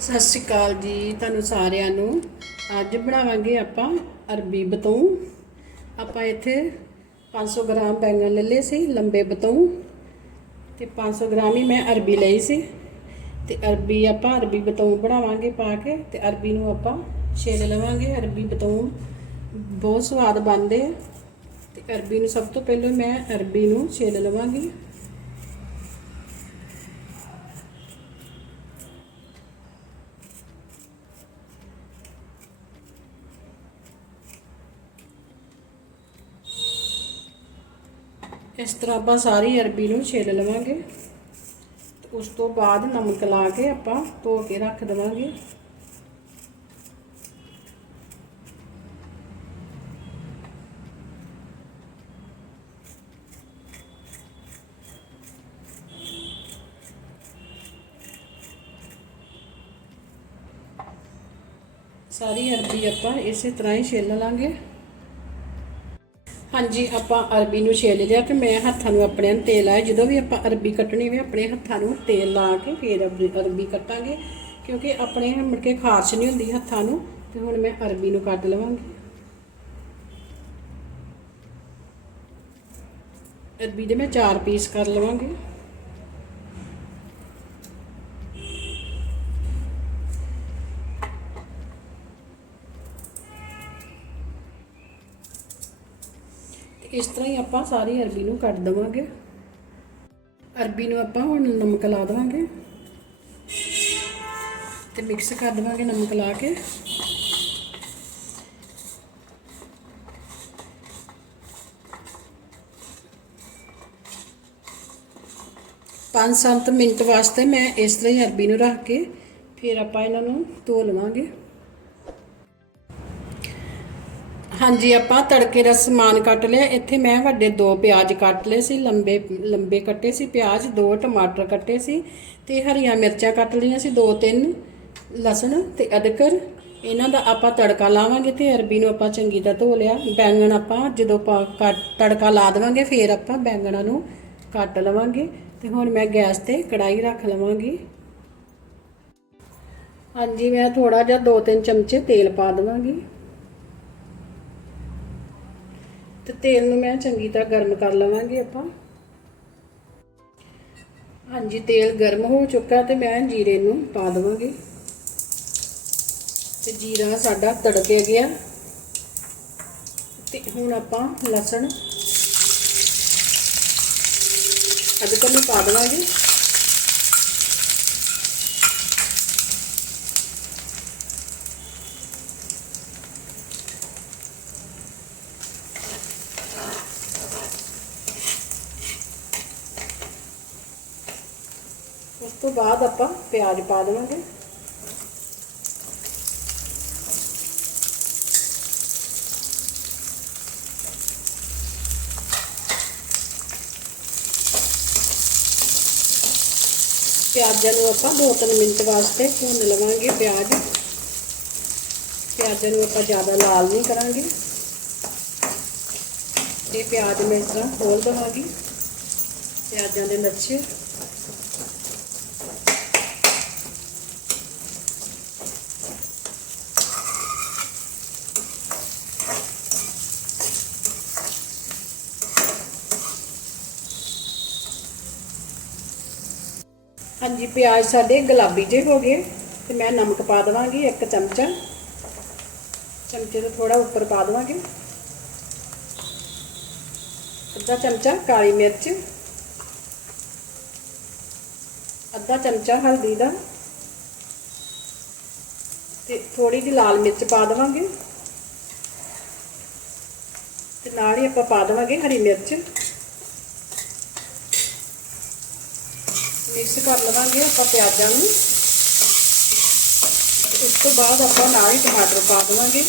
ਸਤਿ ਸ਼੍ਰੀ ਅਕਾਲ ਜੀ ਤੁਹਾਨੂੰ ਸਾਰਿਆਂ ਨੂੰ। ਅੱਜ ਬਣਾਵਾਂਗੇ ਆਪਾਂ ਅਰਬੀ ਬਤੌਂ। ਆਪਾਂ ਇੱਥੇ 500 ਗ੍ਰਾਮ ਬੈਂਗਣ ਲੈ ਲਏ ਸੀ, ਲੰਬੇ ਬਤੌਂ। ਤੇ 500 ਗ੍ਰਾਮ ਹੀ ਮੈਂ ਅਰਬੀ ਲਈ ਸੀ। ਤੇ ਅਰਬੀ ਆਪਾਂ ਅਰਬੀ ਬਤੌਂ ਬਣਾਵਾਂਗੇ ਪਾ ਕੇ ਤੇ ਅਰਬੀ ਨੂੰ ਆਪਾਂ ਛਿੱਲ ਲਵਾਂਗੇ। ਅਰਬੀ ਬਤੌਂ ਬਹੁਤ ਸਵਾਦ ਬਣਦੇ ਆ। ਤੇ ਅਰਬੀ ਨੂੰ ਸਭ ਤੋਂ ਪਹਿਲਾਂ ਮੈਂ ਅਰਬੀ ਨੂੰ ਛਿੱਲ ਲਵਾਂਗੀ। ਤਰ੍ਹਾਂ ਆਪਾਂ ਸਾਰੀ ਅਰਬੀ ਨੂੰ ਛਿੱਲ ਲਵਾਂਗੇ। ਤੇ ਉਸ ਤੋਂ ਬਾਅਦ ਨਮਕ ਲਾ ਕੇ ਆਪਾਂ ਧੋ ਕੇ ਰੱਖ ਦੇਵਾਂਗੇ। ਸਾਰੀ ਅਰਬੀ ਆਪਾਂ ਇਸੇ ਤਰ੍ਹਾਂ ਹੀ ਛਿੱਲ ਲਾਂਗੇ। ਹਾਂਜੀ, ਆਪਾਂ ਅਰਬੀ ਨੂੰ ਛਿੱਲ ਲਿਆ ਤੇ ਮੈਂ ਹੱਥਾਂ ਨੂੰ ਆਪਣੇ ਨੂੰ ਤੇਲ ਆਇਆ ਜਦੋਂ ਵੀ ਆਪਾਂ ਅਰਬੀ ਕੱਟਣੀ ਹੋਵੇ, ਆਪਣੇ ਹੱਥਾਂ ਨੂੰ ਤੇਲ ਲਾ ਕੇ ਫਿਰ ਅਰਬੀ ਅਰਬੀ ਕੱਟਾਂਗੇ। ਕਿਉਂਕਿ ਆਪਣੇ ਮੁੜ ਕੇ ਖਾਰਸ਼ ਨਹੀਂ ਹੁੰਦੀ ਹੱਥਾਂ ਨੂੰ, ਤੇ ਹੁਣ ਮੈਂ ਅਰਬੀ ਨੂੰ ਕੱਟ ਲਵਾਂਗੀ। ਅਰਬੀ ਦੇ ਮੈਂ ਚਾਰ ਪੀਸ ਕਰ ਲਵਾਂਗੀ। ਇਸ ਤਰ੍ਹਾਂ ਹੀ ਆਪਾਂ ਸਾਰੀ ਅਰਬੀ ਨੂੰ ਕੱਟ ਦਵਾਂਗੇ। ਅਰਬੀ ਨੂੰ ਆਪਾਂ ਹੁਣ ਨਮਕ ਲਾ ਦਵਾਂਗੇ। ਤੇ ਮਿਕਸ ਕਰ ਦਵਾਂਗੇ ਨਮਕ ਲਾ ਕੇ। ਪੰਜ ਸੱਤ ਮਿੰਟ ਵਾਸਤੇ ਮੈਂ ਇਸ ਤਰ੍ਹਾਂ ਹੀ ਅਰਬੀ ਨੂੰ ਰੱਖ ਕੇ ਫਿਰ ਆਪਾਂ ਇਹਨਾਂ ਨੂੰ ਧੋ ਲਵਾਂਗੇ। ਹਾਂਜੀ, ਆਪਾਂ ਤੜਕੇ ਦਾ ਸਮਾਨ ਕੱਟ ਲਿਆ। ਇੱਥੇ ਮੈਂ ਵੱਡੇ ਦੋ ਪਿਆਜ਼ ਕੱਟ ਲਏ ਸੀ, ਲੰਬੇ ਲੰਬੇ ਕੱਟੇ ਸੀ ਪਿਆਜ਼, ਦੋ ਟਮਾਟਰ ਕੱਟੇ ਸੀ ਤੇ ਹਰੀਆਂ ਮਿਰਚਾਂ ਕੱਟ ਲਈਆਂ ਸੀ, ਦੋ ਤਿੰਨ ਲਸਣ ਤੇ ਅਦਰਕ। ਇਹਨਾਂ ਦਾ ਆਪਾਂ ਤੜਕਾ ਲਾਵਾਂਗੇ ਤੇ ਅਰਬੀ ਨੂੰ ਆਪਾਂ ਚੰਗੀ ਤਰ੍ਹਾਂ ਧੋ ਲਿਆ। ਬੈਂਗਣ ਆਪਾਂ ਜਦੋਂ ਪਾ ਕੱਟ- ਤੜਕਾ ਲਾ ਦੇਵਾਂਗੇ, ਫਿਰ ਆਪਾਂ ਬੈਂਗਣਾਂ ਨੂੰ ਕੱਟ ਲਵਾਂਗੇ। ਤੇ ਹੁਣ ਮੈਂ ਗੈਸ ਤੇ ਕੜਾਈ ਰੱਖ ਲਵਾਂਗੀ। ਹਾਂਜੀ, ਮੈਂ ਥੋੜਾ ਜਿਹਾ ਦੋ ਤਿੰਨ ਚਮਚੇ ਤੇਲ ਪਾ ਦੇਵਾਂਗੀ। ਤੇ ਤੇਲ ਨੂੰ ਮੈਂ ਚੰਗੀ ਤਰ੍ਹਾਂ ਗਰਮ ਕਰ ਲਵਾਂਗੇ ਆਪਾਂ। ਹਾਂਜੀ, ਤੇਲ ਗਰਮ ਹੋ ਚੁੱਕਾ ਤੇ ਮੈਂ ਜੀਰੇ ਨੂੰ ਪਾ ਦਵਾਂਗੀ। ਤੇ ਜੀਰਾ ਸਾਡਾ ਤੜਕੇ ਗਿਆ। ਤੇ ਹੁਣ ਆਪਾਂ ਲਸਣ ਅਦਰਕ ਨੂੰ ਪਾ ਦਵਾਂਗੇ। ਤੋਂ ਬਾਅਦ ਆਪਾਂ ਪਿਆਜ਼ ਪਾ ਦੇਵਾਂਗੇ। ਪਿਆਜ਼ਾਂ ਨੂੰ ਆਪਾਂ 2-3 ਮਿੰਟ ਵਾਸਤੇ ਭੁੰਨ ਲਵਾਂਗੇ ਪਿਆਜ਼। ਪਿਆਜ਼ਾਂ ਨੂੰ ਆਪਾਂ ਜ਼ਿਆਦਾ ਲਾਲ ਨਹੀਂ ਕਰਾਂਗੇ। ਤੇ ਪਿਆਜ਼ ਮੈਂ ਇਸ ਤਰ੍ਹਾਂ ਖੋਲ ਦਵਾਂਗੀ। ਪਿਆਜ਼ਾਂ ਦੇ ਲੱਛੇ ਹਾਂਜੀ, ਪਿਆਜ਼ ਸਾਡੇ ਗੁਲਾਬੀ ਜਿਹੇ ਹੋ ਗਏ, ਤੇ ਮੈਂ ਨਮਕ ਪਾ ਦਵਾਂਗੀ ਇੱਕ ਚਮਚਾ। ਚਮਚੇ ਤੋਂ ਥੋੜਾ ਉੱਪਰ ਪਾ ਦਵਾਂਗੇ। ਅੱਧਾ ਚਮਚਾ ਕਾਲੀ ਮਿਰਚ। ਅੱਧਾ ਚਮਚਾ ਹਲਦੀ ਦਾ। ਤੇ ਥੋੜੀ ਜਿਹੀ ਲਾਲ ਮਿਰਚ ਪਾ ਦਵਾਂਗੇ। ਤੇ ਨਾਲ ਹੀ ਆਪਾਂ ਪਾ ਦਵਾਂਗੇ ਹਰੀ ਮਿਰਚ। ਮਿਕਸ ਕਰ ਲਵਾਂਗੇ ਆਪਾਂ ਪਿਆਜ਼ਾਂ ਨੂੰ। ਉਸ ਤੋਂ ਬਾਅਦ ਆਪਾਂ ਨਾਲ ਹੀ ਟਮਾਟਰ ਪਾ ਦੇਵਾਂਗੇ।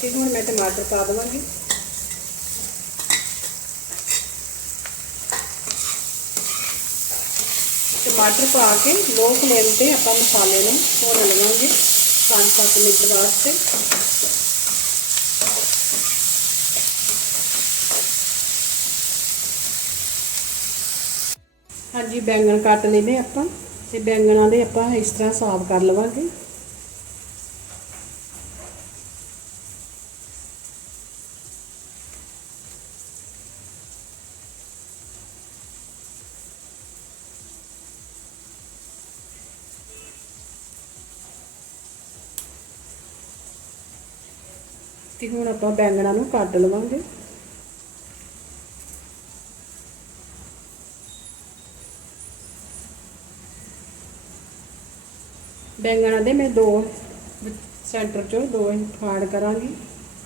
ਠੀਕ ਹੁਣ ਮੈਂ ਟਮਾਟਰ ਪਾ ਦੇਵਾਂਗੀ। ਟਮਾਟਰ ਪਾ ਕੇ ਲੋ ਫਲੇਮ ਤੇ ਆਪਾਂ ਮਸਾਲੇ ਨੂੰ ਭੁੰਨ ਲਵਾਂਗੇ। 5-7 ਮਿੰਟ ਵਾਸਤੇ। ਹਾਂਜੀ, ਬੈਂਗਣ ਕੱਟ ਲੈਨੇ ਆਪਾਂ। ਤੇ ਬੈਂਗਣਾਂ ਦੇ ਆਪਾਂ ਇਸ ਤਰ੍ਹਾਂ ਸਾਫ਼ ਕਰ ਲਵਾਂਗੇ। ਤੇ ਹੁਣ ਆਪਾਂ ਬੈਂਗਣਾ ਨੂੰ ਕੱਟ ਲਵਾਂਗੇ। ਬੈਂਗਣਾ ਦੇ ਮੈਂ ਦੋ ਸੈਂਟਰ ਚੋਂ ਦੋ ਇੰਚ ਫਾੜ ਕਰਾਂਗੀ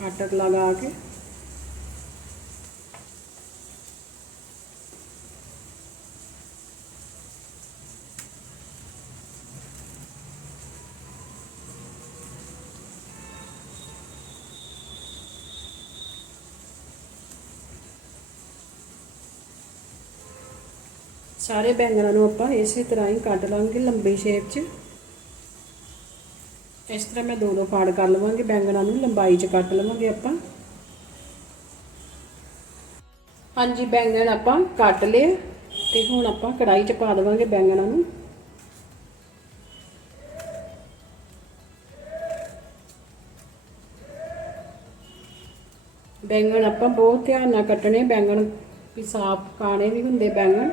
ਆਟਾ ਲਗਾ ਕੇ। ਸਾਰੇ ਬੈਂਗਣਾਂ ਨੂੰ ਆਪਾਂ ਇਸੇ ਤਰ੍ਹਾਂ ਹੀ ਕੱਟ ਲਾਂਗੇ ਲੰਬੇ ਸ਼ੇਪ 'ਚ। ਇਸ ਤਰ੍ਹਾਂ ਮੈਂ ਦੋ ਦੋ ਫਾੜ ਕਰ ਲਵਾਂਗੇ ਬੈਂਗਣਾ ਨੂੰ ਲੰਬਾਈ 'ਚ ਕੱਟ ਲਵਾਂਗੇ ਆਪਾਂ। ਹਾਂਜੀ ਬੈਂਗਣ ਆਪਾਂ ਕੱਟ ਲਏ ਤੇ ਹੁਣ ਆਪਾਂ ਕੜਾਈ 'ਚ ਪਾ ਦੇਵਾਂਗੇ ਬੈਂਗਣਾਂ ਨੂੰ। ਬੈਂਗਣ ਆਪਾਂ ਬਹੁਤ ਧਿਆਨ ਨਾਲ ਕੱਟਣੇ, ਬੈਂਗਣ ਵੀ ਸਾਫ਼ ਕਾਣੇ ਵੀ ਹੁੰਦੇ ਬੈਂਗਣ।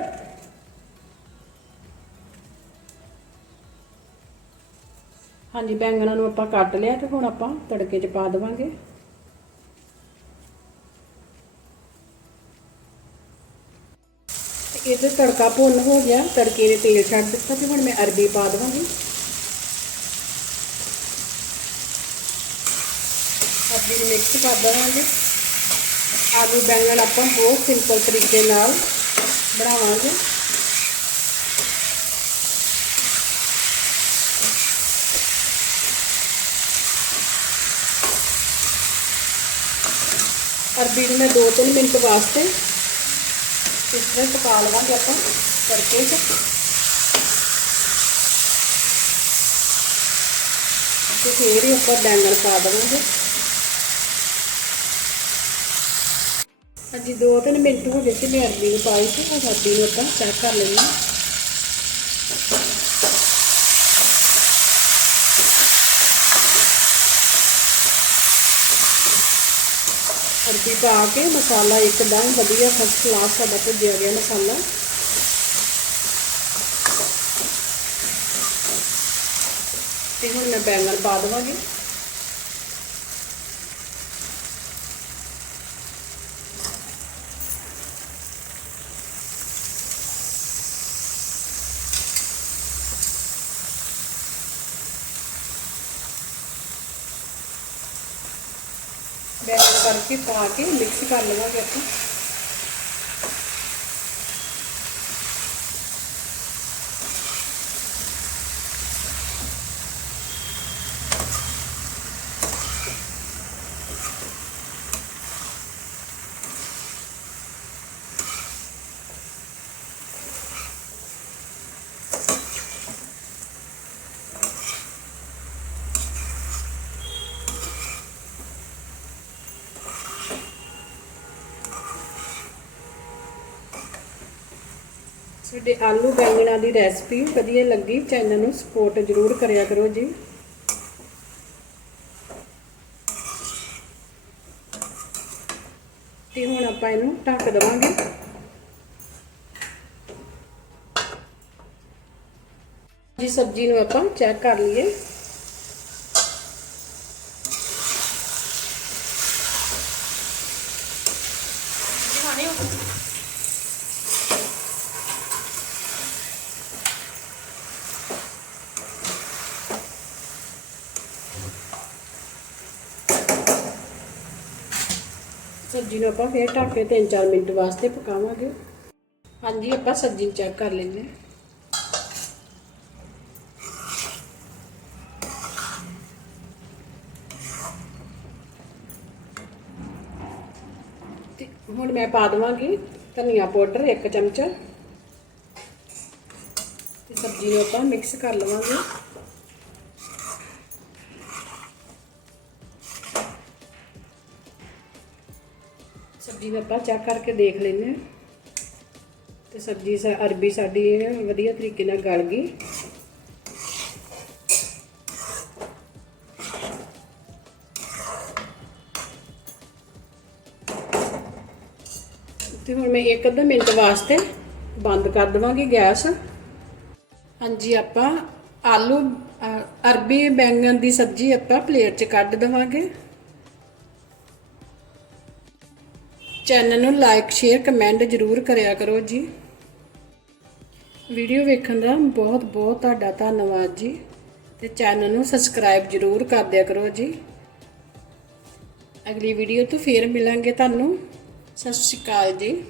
ਹਾਂਜੀ, ਬੈਂਗਣਾਂ ਨੂੰ ਆਪਾਂ ਕੱਟ ਲਿਆ ਤੇ ਹੁਣ ਆਪਾਂ ਤੜਕੇ 'ਚ ਪਾ ਦੇਵਾਂਗੇ। ਤੇ ਇਹਦੇ ਤੜਕਾ ਭੁੰਨ ਹੋ ਗਿਆ, ਤੜਕੇ ਦੇ ਤੇਲ ਛੱਡ ਦਿੱਤਾ ਤੇ ਹੁਣ ਮੈਂ ਅਰਬੀ ਪਾ ਦੇਵਾਂਗੀ। ਅਰਬੀ ਨੂੰ ਮਿਕਸ ਕਰ ਦੇਵਾਂਗੇ। ਆਲੂ, ਬੈਂਗਣ ਆਪਾਂ ਬਹੁਤ ਸਿੰਪਲ ਤਰੀਕੇ ਨਾਲ ਬਣਾਵਾਂਗੇ। ਅਰਬੀ ਨੂੰ ਮੈਂ 2-3 ਮਿੰਟ ਵਾਸਤੇ। ਇਸ ਤਰ੍ਹਾਂ ਪਕਾ ਲਵਾਂਗੇ ਆਪਾਂ ਤੜਕੇ 'ਚ। ਤੇ ਫੇਰ ਹੀ ਆਪਾਂ ਬੈਂਗਣ ਪਾ ਦੇਵਾਂਗੇ। ਹਾਂਜੀ 2-3 ਮਿੰਟ ਹੋ ਗਏ ਸੀ ਮੈਂ ਅਰਬੀ ਨੂੰ ਪਾਈ ਸੀ ਉਹ ਅਰਬੀ ਨੂੰ ਆਪਾਂ ਚੈੱਕ ਕਰ ਲੈਂਦੇ ਹਾਂ ਅਰਬੀ ਪਾ ਕੇ ਮਸਾਲਾ ਇੱਕਦਮ ਵਧੀਆ ਫਸਟ ਕਲਾਸ ਸਾਡਾ ਭੁੱਜਿਆ ਗਿਆ ਮਸਾਲਾ। ਤੇ ਹੁਣ ਮੈਂ ਬੈਂਗਣ ਪਾ ਦੇਵਾਂਗੀ ਬੈਂਗਣ ਕਰਕੇ ਪਾ ਕੇ ਮਿਕਸ ਕਰ ਲਵਾਂਗੇ ਆਪਾਂ। ਸਾਡੇ ਆਲੂ ਬੈਂਗਣਾਂ ਦੀ ਰੈਸਪੀ ਵਧੀਆ ਲੱਗੀ, ਚੈਨਲ ਨੂੰ ਸਪੋਰਟ ਜ਼ਰੂਰ ਕਰਿਆ ਕਰੋ ਜੀ। ਤੇ ਹੁਣ ਆਪਾਂ ਇਹਨੂੰ ਢੱਕ ਦੇਵਾਂਗੇ। ਜੀ, ਸਬਜ਼ੀ ਨੂੰ ਆਪਾਂ ਚੈੱਕ ਕਰ ਲਈਏ। ਸਬਜ਼ੀ ਨੂੰ ਆਪਾਂ ਫੇਰ ਢੱਕ ਕੇ 3-4 ਮਿੰਟ ਵਾਸਤੇ ਪਕਾਵਾਂਗੇ। ਹਾਂਜੀ, ਆਪਾਂ ਸਬਜ਼ੀ ਚੈੱਕ ਕਰ ਲੈਂਦੇ ਹਾਂ। ਤੇ ਹੁਣ ਮੈਂ ਪਾ ਦਵਾਂਗੀ ਧਨੀਆ ਪਾਊਡਰ 1 ਚਮਚਾ। ਤੇ ਸਬਜ਼ੀ ਨੂੰ ਆਪਾਂ ਮਿਕਸ ਕਰ ਲਵਾਂਗੇ। ਸਬਜ਼ੀ ਆਪਾਂ ਚੈੱਕ ਕਰਕੇ ਦੇਖ ਲੈਂਦੇ ਹਾਂ। ਤੇ ਸਬਜ਼ੀ ਸਾ, ਅਰਬੀ ਸਾਡੀ ਵਧੀਆ ਤਰੀਕੇ ਨਾਲ ਗਲ ਗਈ। ਤੇ ਹੁਣ ਮੈਂ ਇੱਕ ਅੱਧਾ ਮਿੰਟ ਵਾਸਤੇ ਬੰਦ ਕਰ ਦਵਾਂਗੀ ਗੈਸ। ਹਾਂਜੀ, ਆਪਾਂ ਆਲੂ ਅਰਬੀ, ਬੈਂਗਣ ਦੀ ਸਬਜ਼ੀ ਆਪਾਂ ਪਲੇਟ 'ਚ ਕੱਢ ਦਵਾਂਗੇ। ਚੈਨਲ ਨੂੰ ਲਾਈਕ, ਸ਼ੇਅਰ, ਕਮੈਂਟ ਜ਼ਰੂਰ ਕਰਿਆ ਕਰੋ ਜੀ। ਵੀਡੀਓ ਵੇਖਣ ਦਾ ਬਹੁਤ ਬਹੁਤ ਤੁਹਾਡਾ ਧੰਨਵਾਦ ਜੀ। ਤੇ ਚੈਨਲ ਨੂੰ ਸਬਸਕ੍ਰਾਈਬ ਜ਼ਰੂਰ ਕਰ ਦਿਆ ਕਰੋ ਜੀ। ਅਗਲੀ ਵੀਡੀਓ ਤੋਂ ਫੇਰ ਮਿਲਾਂਗੇ ਤੁਹਾਨੂੰ। ਸਤਿ ਸ਼੍ਰੀ ਅਕਾਲ ਜੀ।